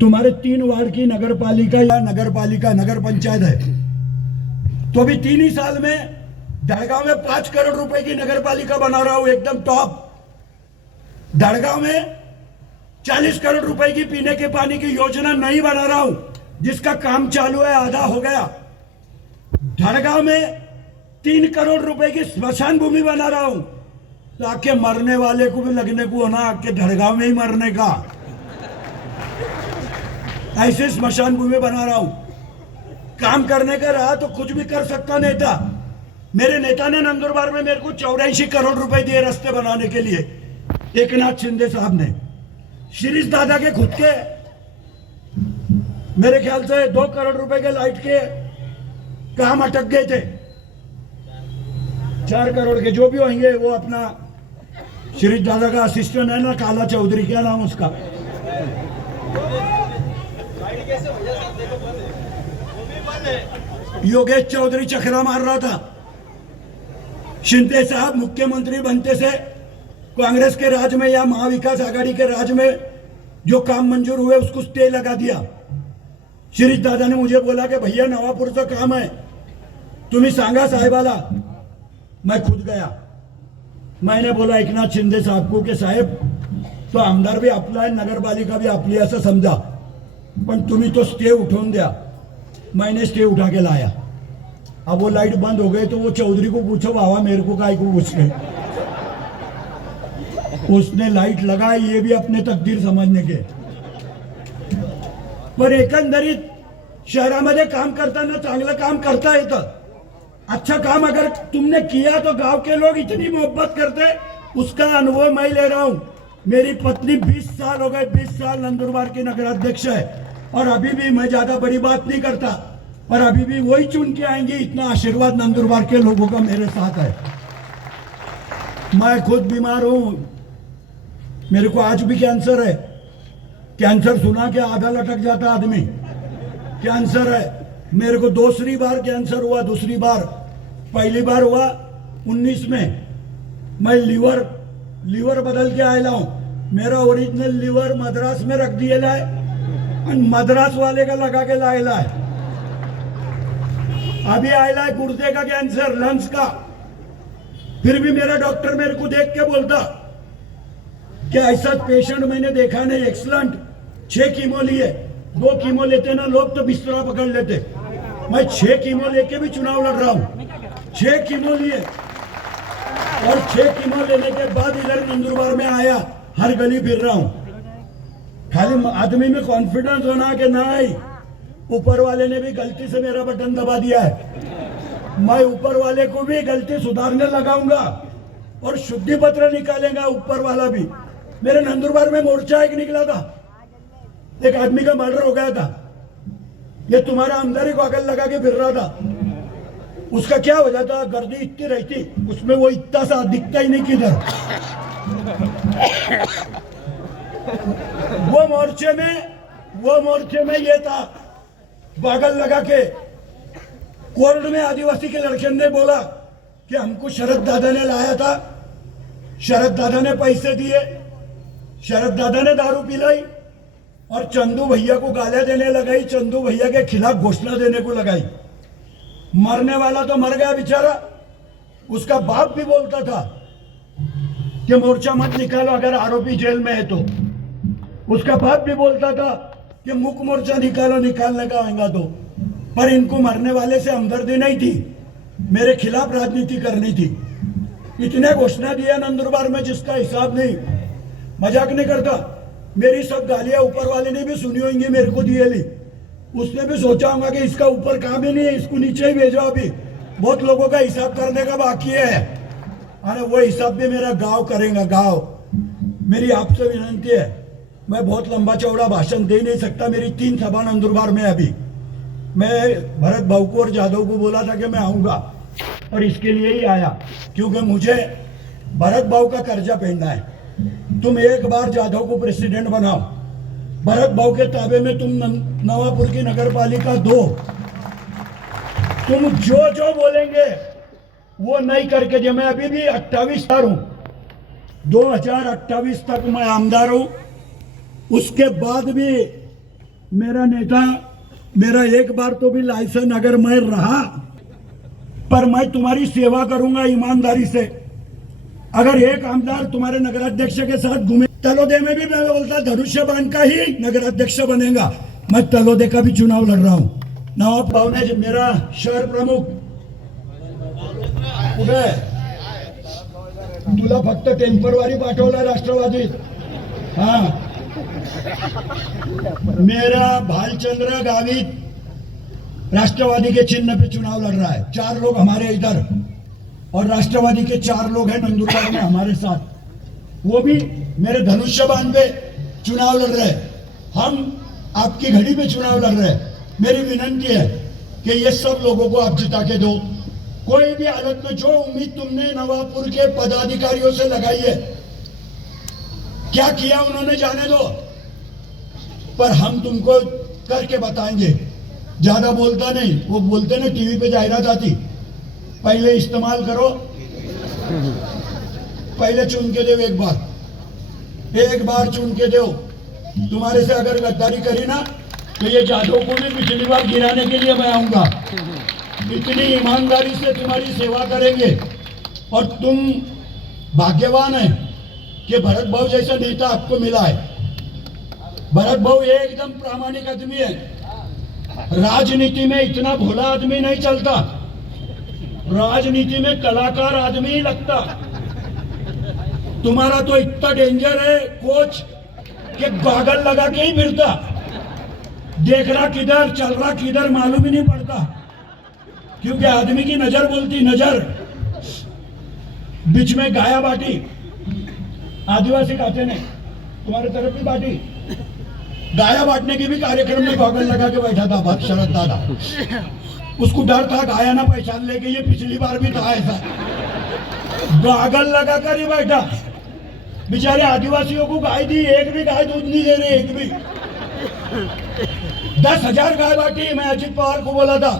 तुम्हारे 3 वार्ड की नगर पालिका या नगर पंचायत है, तो अभी 3 ही साल में दड़गांव में 5 करोड़ रुपए की नगर पालिका बना रहा हूं, एकदम टॉप। दड़गांव में 40 करोड़ रुपए की पीने के पानी की योजना नहीं बना रहा हूं, जिसका काम चालू है, आधा हो गया। दड़गांव में 3 करोड़ रुपए की स्मशान भूमि बना रहा हूं, ताकि मरने वाले को भी लगने को होना कि दड़गांव में ही मरने का, ऐसे स्मशान भूमि बना रहा हूं। काम करने का रहा तो कुछ भी कर सकता नेता। मेरे नेता ने नंदुरबार में मेरे को 84 करोड़ रुपए दिए रास्ते बनाने के लिए, एकनाथ शिंदे साहब ने। शिरीष दादा के खुद के मेरे ख्याल से 2 करोड़ रुपए के लाइट के काम अटक गए थे, 4 करोड़ के जो भी होंगे, वो अपना शिरीष दादा का असिस्टेंट है ना, काला चौधरी, क्या नाम उसका, योगेश चौधरी चक्रा मार रहा था। शिंदे साहब मुख्यमंत्री बनते से कांग्रेस के राज में या महाविकास आघाड़ी के राज में जो काम मंजूर हुए उसको स्टे लगा दिया। शिरीष दादा ने मुझे बोला कि भैया नवापुरचं काम है, तुम्ही सांगा साहेबाला। मैं खुद गया, मैंने बोला एकनाथ शिंदे साहब को कि साहेब, तो आमदार भी आपला आहे, नगरपालिका भी आपली, असं समजा, पण तुम्ही तो स्टे उठवून द्या। मैंने स्टे उठा के लाया। अब वो लाइट बंद हो गई तो वो चौधरी को पूछो, बाबा मेरे को काय को पूछ रहे। उसने लाइट लगाई, ये भी अपने तकदीर समझने के। पण एकंदरीत शहरामध्ये काम करताना चांगलं काम करता येतं। अच्छा काम अगर तुमने किया तो गांव के लोग इतनी मोहब्बत करते, उसका अनुभव मैं ले रहा हूं। मेरी पत्नी 20 साल हो गए, 20 साल नंदुरबार की नगराध्यक्ष है, और अभी भी मैं ज्यादा बड़ी बात नहीं करता, और अभी भी वही चुन के आएंगे। इतना आशीर्वाद नंदुरबार के लोगों का मेरे साथ है। मैं खुद बीमार हूं, मेरे को आज भी कैंसर है। कैंसर सुना के आधा लटक जाता आदमी। कैंसर है मेरे को, दूसरी बार कैंसर हुआ। दूसरी बार, पहली बार हुआ 19 में। मैं लीवर बदल के आयला हूं। मेरा ओरिजिनल लीवर मद्रास में रख दिया है, मद्रास वाले का लगा के लायला है। अभी आयला है गुर्दे का कैंसर, लंग्स का। फिर भी मेरा डॉक्टर मेरे को देख के बोलता कि ऐसा पेशेंट मैंने देखा नहीं, एक्सलेंट। 6 कीमो लिए, 2 कीमो लेते ना लोग तो बिस्तरा पकड़ लेते। मैं 6 कीमो लेके भी चुनाव लड़ रहा हूं। 6 कीमो लिए, और 6 कीमो लेने के बाद इधर नंदुरबार में आया, हर गली फिर रहा हूं। खाली आदमी में कॉन्फिडेंस होना कि नहीं, ऊपर वाले ने भी गलती से मेरा बटन दबा दिया है। मैं ऊपर वाले को भी गलती सुधारने लगाऊंगा, और शुद्धि पत्र निकालेगा ऊपर वाला भी। मेरे नंदुरबार में मोर्चा एक निकला था, एक आदमी का मर्डर हो गया था। ये तुम्हारा आमदारी को अगल लगा के फिर रहा था। उसका क्या हो जाता, गर्दी इतनी रहती उसमें, वो इतना सा दिखता ही नहीं किधर। वो मोर्चे में ये था, बागल लगा के। कोर्ट में आदिवासी के लड़के ने बोला कि हमको शरद दादा ने लाया था, शरद दादा ने पैसे दिए, शरद दादा ने दारू पिलाई, और चंदू भैया को गालियां देने लगाई, चंदू भैया के खिलाफ घोषणा देने को लगाई। मरने वाला तो मर गया बेचारा। उसका बाप भी बोलता था कि मोर्चा मत निकालो अगर आरोपी जेल में है तो। उसका बाप भी बोलता था कि मुख मोर्चा निकालो, निकालने का आएगा तो। पर इनको मरने वाले से हमदर्दी नहीं थी, मेरे खिलाफ राजनीति करनी थी। इतने घोषणा दिया नंदुरबार में जिसका हिसाब नहीं। मजाक नहीं करता, मेरी सब गालियां ऊपर वाले ने भी सुनी होंगी, मेरे को दिए ली। उसने भी सोचा होगा कि इसका ऊपर काम ही नहीं है, इसको नीचे ही भेजो। अभी बहुत लोगों का हिसाब करने का बाकी है, अरे वो हिसाब भी मेरा गांव करेगा। गांव, मेरी आपसे विनती है, मैं बहुत लंबा चौड़ा भाषण दे नहीं सकता। मेरी 3 सभा नंदुरबार में। अभी मैं भरत भाऊ को और जादव को बोला था कि मैं आऊंगा, और इसके लिए ही आया, क्योंकि मुझे भरत भाऊ का कर्जा फेंकना है। तुम एक बार जाधव को प्रेसिडेंट बनाओ, भरत भाऊ के ताबे में तुम नवापुर की नगर पालिका दो। तुम जो जो बोलेंगे वो नहीं करके दे। मैं अभी भी 28 साल हूं, 2028 तक मैं आमदार हूं। उसके बाद भी मेरा नेता, मेरा एक बार तो भी लाइसेंस अगर मैं रहा, पर मैं तुम्हारी सेवा करूंगा ईमानदारी से। अगर एक आमदार तुम्हारे नगराध्यक्ष के साथ घूमे, तलोदे में भी मैं बोलता धनुष्यबाण का ही नगराध्यक्ष बनेगा। मैं तलोदे का भी चुनाव लड़ रहा हूं। नवाब भावने मेरा शहर प्रमुख कुठे, तुला फक्त टेम्परवारी पाठवला राष्ट्रवादी। हाँ, मेरा भालचंद्र गावित राष्ट्रवादी के चिन्ह पे चुनाव लड़ रहा है। 4 लोग हमारे इधर और राष्ट्रवादी के 4 लोग हैं नंदुरबार में हमारे साथ, वो भी मेरे धनुष्यबाण पे चुनाव लड़ रहे हैं। हम आपकी घड़ी पे चुनाव लड़ रहे हैं। मेरी विनंती है कि ये सब लोगों को आप जिता के दो। कोई भी हालत में जो उम्मीद तुमने नवापुर के पदाधिकारियों से लगाई है, क्या किया उन्होंने जाने दो, पर हम तुमको करके बताएंगे। ज्यादा बोलता नहीं, वो बोलते ना टीवी पे जाहिरात आती, पहले इस्तेमाल करो, पहले चुन के दो, एक बार चुन के दो। तुम्हारे से अगर गद्दारी करी ना तो ये जादव को भी पिछली बार गिराने के लिए मैं आऊंगा। इतनी ईमानदारी से तुम्हारी सेवा करेंगे। और तुम भाग्यवान है कि भरत भाऊ जैसा नेता आपको मिला है। भरत भाऊ एकदम प्रामाणिक आदमी है। राजनीति में इतना भोला आदमी नहीं चलता, राजनीति में कलाकार आदमी ही लगता। तुम्हारा तो इतना डेंजर है कोच कि गॉगल लगा के ही फिरता, देख रहा किधर, चल रहा किधर मालूम ही नहीं पड़ता, क्योंकि आदमी की नजर बोलती। नजर बीच में गाया बाटी, आदिवासी खाते ने तुम्हारे तरफ भी बाटी, गाया बांटने के भी कार्यक्रम में गॉगल लगा के बैठा था शरद दादा। उसको डर था गाया ना पहचान लेके, ये पिछली बार भी था ऐसा, गॉगल लगा कर ही बैठा। बेचारे आदिवासियों को गाय दी, एक भी गाय दूध नहीं दे रही, एक भी। 10,000 गाय बाटी। मैं अजित पवार को बोला था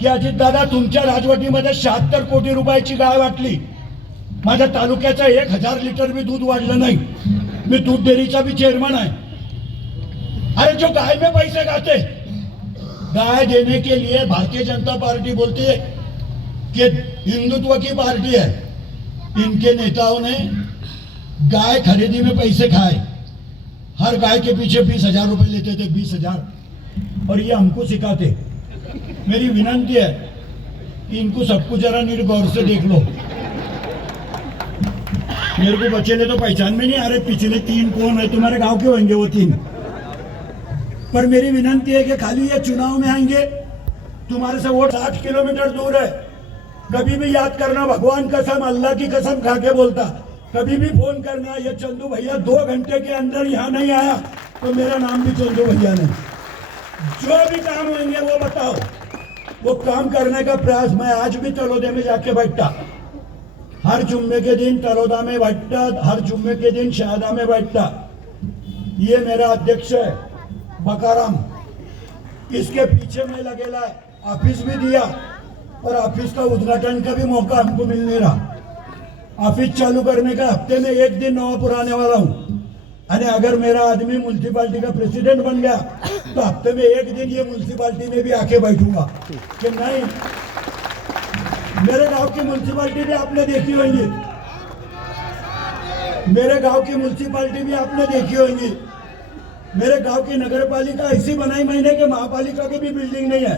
की अजित दादा तुमच्या राजवटीमध्ये 76 कोटी रुपयाची गाय वाटली, माझ्या तालुक्याचा 1,000 लिटर भी दूध वाढलं नाही। मी दूध डेअरीचा भी चेअरमन आहे। अरे जो गाय में पैसे खाते, गाय देने के लिए भारतीय जनता पार्टी बोलती है कि हिंदुत्व की पार्टी है। इनके नेताओं ने गाय खरीदी में पैसे खाए, हर गाय के पीछे 20,000 रुपए लेते थे, 20,000। और ये हमको सिखाते। मेरी विनंती है कि इनको सबको जरा नीट गौर से देख लो। मेरे को बच्चे ने तो पहचान में नहीं आ रहे पिछले 3 कौन है, तुम्हारे गांव के होंगे वो 3। पर मेरी विनंती है कि खाली ये चुनाव में आएंगे, तुम्हारे से वोट 60 किलोमीटर दूर है। कभी भी याद करना, भगवान कसम, अल्लाह की कसम खा के बोलता, कभी भी फोन करना, ये चंदू भैया 2 घंटे के अंदर यहाँ नहीं आया तो मेरा नाम भी चंदू भैया नहीं। जो भी काम होंगे वो बताओ, वो काम करने का प्रयास। मैं आज भी तलोदे में जाके बैठता, हर जुम्मे के दिन तलोदा में बैठता, हर जुम्मे के दिन शहादा में बैठता। ये मेरा अध्यक्ष है बकाराम, इसके पीछे मैं लगेला है। ऑफिस भी दिया, और ऑफिस का उद्घाटन का भी मौका हमको मिल नहीं रहा। ऑफिस चालू करने का हफ्ते में 1 दिन नवापुर आने वाला हूँ। अरे अगर मेरा आदमी म्यूनसिपालिटी का प्रेसिडेंट बन गया तो हफ्ते में 1 दिन ये म्यूनसिपालिटी में भी आके बैठूंगा कि नहीं। मेरे गांव की म्यूनसिपालिटी भी आपने देखी होगी, मेरे गांव की म्यूनसिपालिटी भी आपने देखी होगी। मेरे गांव की नगर पालिका ऐसी बनाई मैंने कि महापालिका की भी बिल्डिंग नहीं है।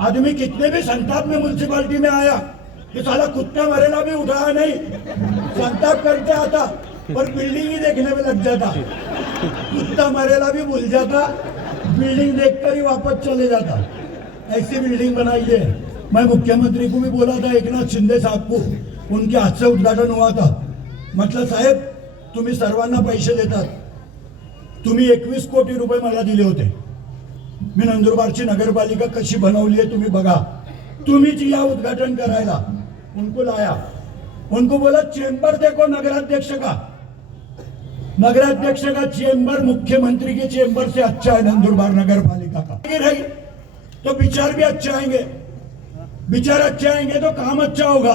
आदमी कितने भी संताप में म्यूनसिपालिटी में आया कि साला कुत्ता मरेला भी उठाया नहीं, संताप करते आता पर बिल्डिंग ही देखने में लग जाता। कुत्ता मरेला भी भूल जाता, बिल्डिंग देखकर ही वापस चले जाता। ऐसी बिल्डिंग बनाई है। मैं मुख्यमंत्री को भी बोला था, एकनाथ शिंदे साहब को, उनके हाथ से उद्घाटन हुआ था। म्हटलं साहेब तुम्ही सर्वांना पैसे देतात, तुम्ही 21 कोटी रुपये मला दिले होते। मी नंदुरबारची नगरपालिका कशी बनवली है तुम्ही बघा। तुम्हीच या उद्घाटन करायला उनको लाया, उनको बोला चेंबर देखो नगराध्यक्ष का, नगराध्यक्ष का चेंबर मुख्यमंत्री के चेंबर से अच्छा है नंदुरबार नगर पालिका का। रही तो विचार भी अच्छे आएंगे, विचार अच्छे आएंगे तो काम अच्छा होगा।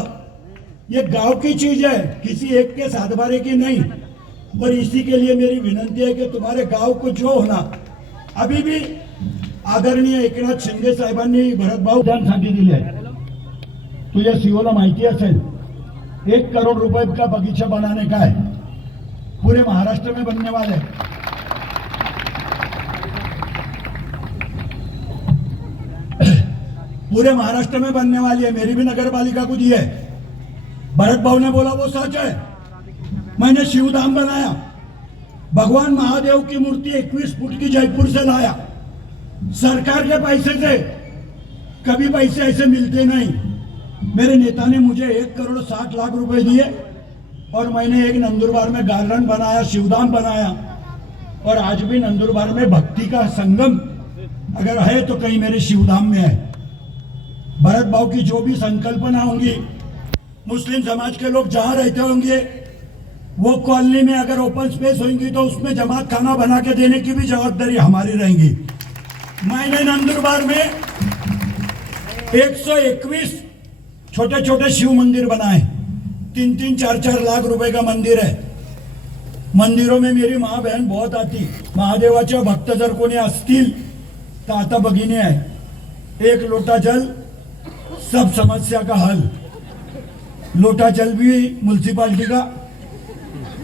ये गांव की चीज है, किसी एक के सातबारे की नहीं। पर इसी के लिए मेरी विनंती है कि तुम्हारे गांव को जो होना अभी भी आदरणीय एकनाथ शिंदे साहेबांनी भरतभाऊ उद्यानसाठी दिले आहे. तुझ्या सीओला माहिती असेल 1 करोड़ रुपए का बगीचा बनाने का है, पूरे महाराष्ट्र में बनने वाले हैं. पूरे महाराष्ट्र में बनने वाली है. मेरी भी नगर पालिका को दी है. भरत भाऊ ने बोला वो सच है. मैंने शिवधाम बनाया. भगवान महादेव की मूर्ति 21 फुट की जयपुर से लाया. सरकार के पैसे से. कभी पैसे ऐसे मिलते नहीं. मेरे नेता ने मुझे 1 करोड़ 60 लाख रुपए दिए और मैंने एक नंदुरबार में गार्डन बनाया, शिवधाम बनाया. और आज भी नंदुरबार में भक्ति का संगम अगर है तो कहीं मेरे शिवधाम में है. भरत भाव की जो भी संकल्पना होंगी, मुस्लिम समाज के लोग जहां रहते होंगे वो कॉलोनी में अगर ओपन स्पेस होंगी तो उसमें जमात खाना बना के देने की भी जवाबदारी हमारी रहेगी. मैंने नंदुरबार में 121 छोटे छोटे शिव मंदिर बनाए. 3-3, 4-4 लाख रुपए का मंदिर है. मंदिरों में मेरी माँ बहन बहुत आती. महादेवाच्या भक्त जर कोणी असतील तर आता भगिनी आहे. 1 लोटा जल सब समस्या का हल. लोटा जल भी म्युनिसिपालिटी का,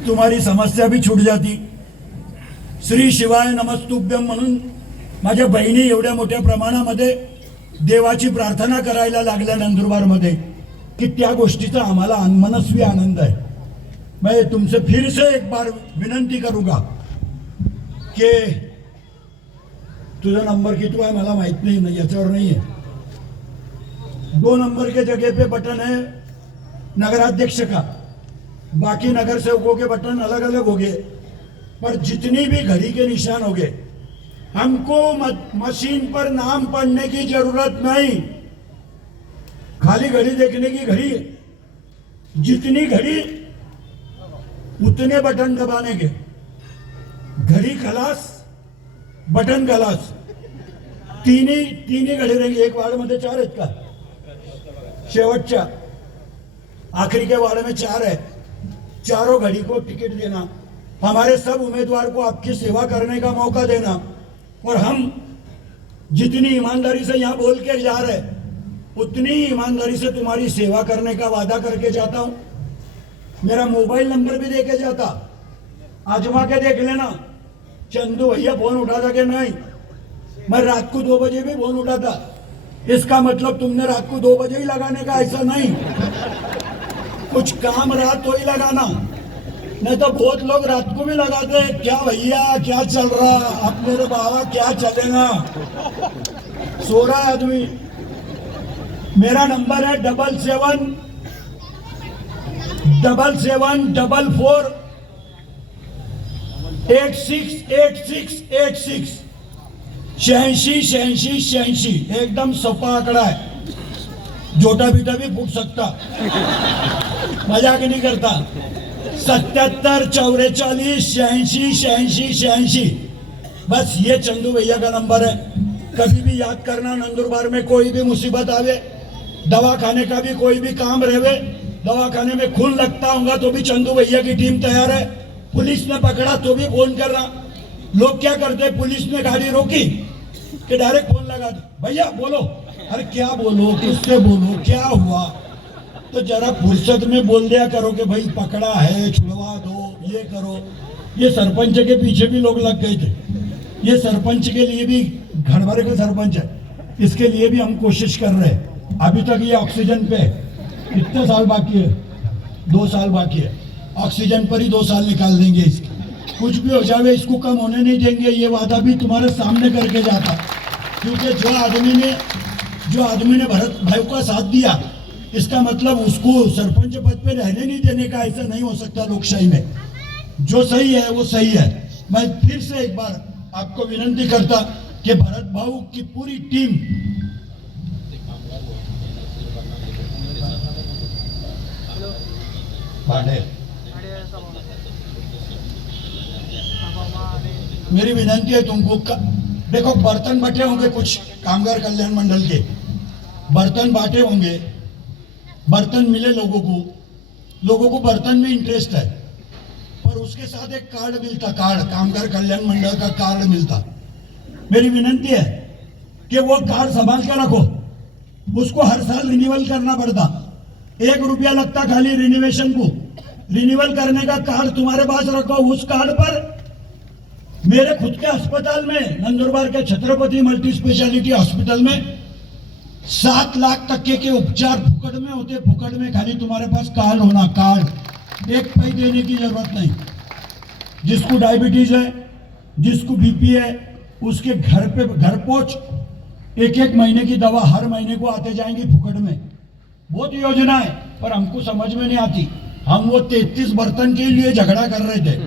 तुम्हारी समस्या भी छूट जाती. श्री शिवाय नमस्तुभ्यम म्हणून माझ्या बहिणी एवढ्या मोठ्या प्रमाणामध्ये देवाची प्रार्थना करायला लागल्या नंदुरबारमध्ये की त्या गोष्टीचा आम्हाला मनस्वी आनंद आहे. मैं तुमसे फिर से एक बार विनंती करूंगा कि तुझा नंबर किती आहे मला माहित नाही ना, याच्यावर नाही आहे. 2 नंबर के जगह पे बटन है नगराध्यक्ष का. बाकी नगर सेवकों के बटन अलग अलग हो गए. पर जितनी भी घड़ी के निशान हो गए, हमको मशीन पर नाम पढ़ने की जरूरत नहीं. खाली घड़ी देखने की घड़ी है. जितनी घड़ी उतने बटन दबाने के. घड़ी खलास, बटन खलास. तीन घड़ी रहेंगे. एक वार्ड मध्ये 4 आहेत का? शेवटच्या आखिरी के वार्ड में 4 है. चारों घड़ी को टिकट देना, हमारे सब उम्मीदवार को आपकी सेवा करने का मौका देना. और हम जितनी ईमानदारी से यहाँ बोल के जा रहे उतनी ही ईमानदारी से तुम्हारी सेवा करने का वादा करके जाता हूं. मेरा मोबाइल नंबर भी देके जाता. आजमा के देख लेना. चंदू भैया फोन उठाता कि नहीं. मैं रात को 2 बजे भी फोन उठाता. इसका मतलब तुमने रात को 2 बजे ही लगाने का ऐसा नहीं. कुछ काम रहा तो ही लगाना, नहीं तो बहुत लोग रात को भी लगाते हैं. क्या भैया क्या चल रहा. अब मेरे बाबा क्या चलेगा. सो रहा है आदमी. मेरा नंबर है 77 44 86 86 86 एकदम सोपा आंकड़ा है. जोटा बीटा भी फूट सकता. मजाक नहीं करता. 77 44 86 86. बस ये चंदू भैया का नंबर है. कभी भी याद करना. नंदुरबार में कोई भी मुसीबत आवे, दवाखाने का भी कोई भी काम रहे, दवाखाने में खून लगता होगा तो भी चंदू भैया की टीम तैयार है. पुलिस ने पकड़ा तो भी फोन करना. लोग क्या करते, पुलिस ने गाड़ी रोकी कि डायरेक्ट फोन लगा दो. भैया बोलो. अरे क्या बोलो, किससे बोलो, क्या हुआ. तो जरा फुर्सत में बोल दिया करो कि भाई पकड़ा है, छुड़वा दो, ये करो. ये सरपंच के पीछे भी लोग लग गए थे. ये सरपंच के लिए भी घड़भरे का सरपंच है, इसके लिए भी हम कोशिश कर रहे हैं. अभी तक ये ऑक्सीजन पे है. कितने साल बाकी है? 2 साल बाकी है. ऑक्सीजन पर ही 2 साल निकाल देंगे इसके. कुछ भी हो जाए इसको कम होने नहीं देंगे. ये वादा भी तुम्हारे सामने करके जाता. क्योंकि जो आदमी ने भरत भाई का साथ दिया, इसका मतलब उसको सरपंच पद पे रहने नहीं देने का. ऐसा नहीं हो सकता लोकशाही में. जो सही है वो सही है. मैं फिर से एक बार आपको विनंती करता कि भरत भाऊ की पूरी टीम मेरी विनंती है तुमको. देखो बर्तन बटे होंगे, कुछ कामगार कल्याण मंडल के बर्तन बांटे होंगे. बर्तन मिले लोगों को बर्तन में इंटरेस्ट है. पर उसके साथ एक कार्ड मिलता. कार्ड कामगार कल्याण मंडल का कार्ड मिलता. मेरी विनंती है कि वो कार्ड संभाल के रखो, उसको हर साल रिन्यूअल करना पड़ता, 1 रुपया लगता खाली रिन्यूएशन को। रिन्यूअल करने का कार्ड तुम्हारे पास रखो। उस कार्ड पर मेरे खुद के अस्पताल में, नंदुरबार के छत्रपति मल्टी स्पेशलिटी हॉस्पिटल में 7 लाख तक के उपचार फुकट में होते, फुकट में। खाली तुम्हारे पास कार्ड होना, कार्ड, 1 पैसे देने की जरूरत नहीं। जिसको डायबिटीज है, जिसको बीपी है, उसके घर पे घर पहुंच 1-1 महीने की दवा हर महीने को आते जाएंगी फुकट में। बहुत योजना है, पर हमको समझ में नहीं आती। हम वो 33 बर्तन के लिए झगड़ा कर रहे थे,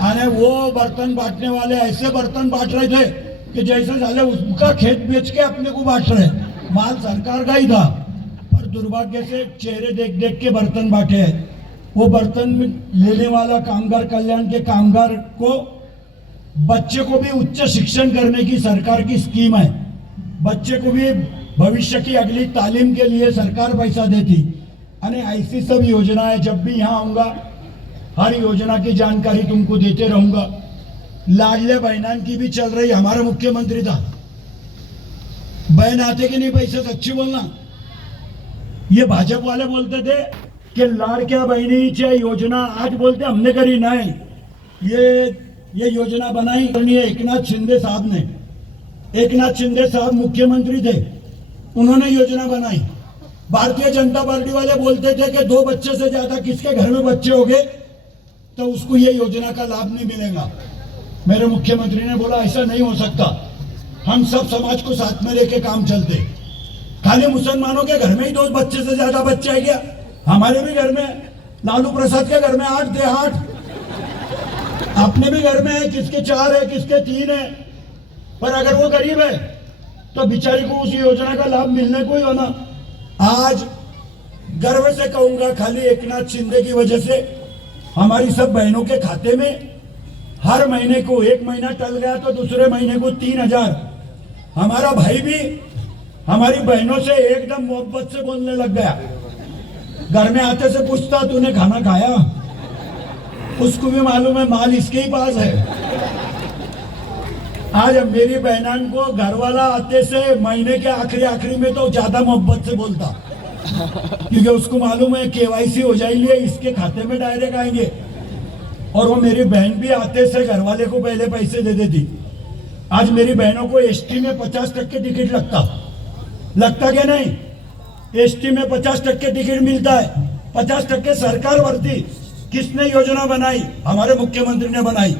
अरे वो बर्तन बांटने वाले ऐसे बर्तन बांट रहे थे कि जैसे साले उसका खेत बेच के अपने को बांट रहे। माल सरकार का ही था, पर दुर्भाग्य से चेहरे देख देख के बर्तन बांटे हैं। वो बर्तन लेने वाला कामगार कल्याण के कामगार को, बच्चे को भी उच्च शिक्षण करने की सरकार की स्कीम है। बच्चे को भी भविष्य की अगली तालीम के लिए सरकार पैसा देती। अने ऐसी सब योजना है। जब भी यहाँ आऊंगा हर योजना की जानकारी तुमको देते रहूंगा। लाडले बहनान की भी चल रही, हमारा मुख्यमंत्री था। बहन आते कि नहीं पैसे, सच्ची बोलना। ये भाजपा वाले बोलते थे कि लाडक्या बहिणीची योजना, आज बोलते हमने करी नहीं। ये योजना बनाई एकनाथ शिंदे साहब ने। एकनाथ शिंदे साहब मुख्यमंत्री थे, उन्होंने योजना बनाई। भारतीय जनता पार्टी वाले बोलते थे कि 2 बच्चे से ज्यादा किसके घर में बच्चे हो गए तो उसको ये योजना का लाभ नहीं मिलेगा। मेरे मुख्यमंत्री ने बोला ऐसा नहीं हो सकता, हम सब समाज को साथ में लेके काम चलते। खाली मुसलमानों के घर में ही 2 बच्चे से ज्यादा बच्चे है क्या? हमारे भी घर में, लालू प्रसाद के घर में 8 थे, 8। अपने भी घर में है, किसके 4 है, किसके 3 है। पर अगर वो गरीब है तो बेचारी को उस योजना का लाभ मिलने को ही होना। आज गर्व से कहूंगा, खाली एकनाथ शिंदे की वजह से हमारी सब बहनों के खाते में हर महीने को, 1 महीना टल गया तो दूसरे महीने को 3000। हमारा भाई भी हमारी बहनों से एकदम मोहब्बत से बोलने लग गया। घर में आते से पूछता तूने खाना खाया? उसको भी मालूम है माल इसके ही पास है। आज मेरी बहनान को घर वाला आते से महीने के आखिरी में तो ज्यादा मोहब्बत से बोलता, क्योंकि उसको मालूम है केवाईसी हो जाएगी, इसके खाते में डायरेक्ट आएंगे। और वो मेरी बहन भी आते से घर वाले को पहले पैसे दे देती। आज मेरी बहनों को एसटी में 50% टिकट लगता क्या नहीं? एसटी में 50% टिकट मिलता है, 50% सरकार भरती। किसने योजना बनाई? हमारे मुख्यमंत्री ने बनाई।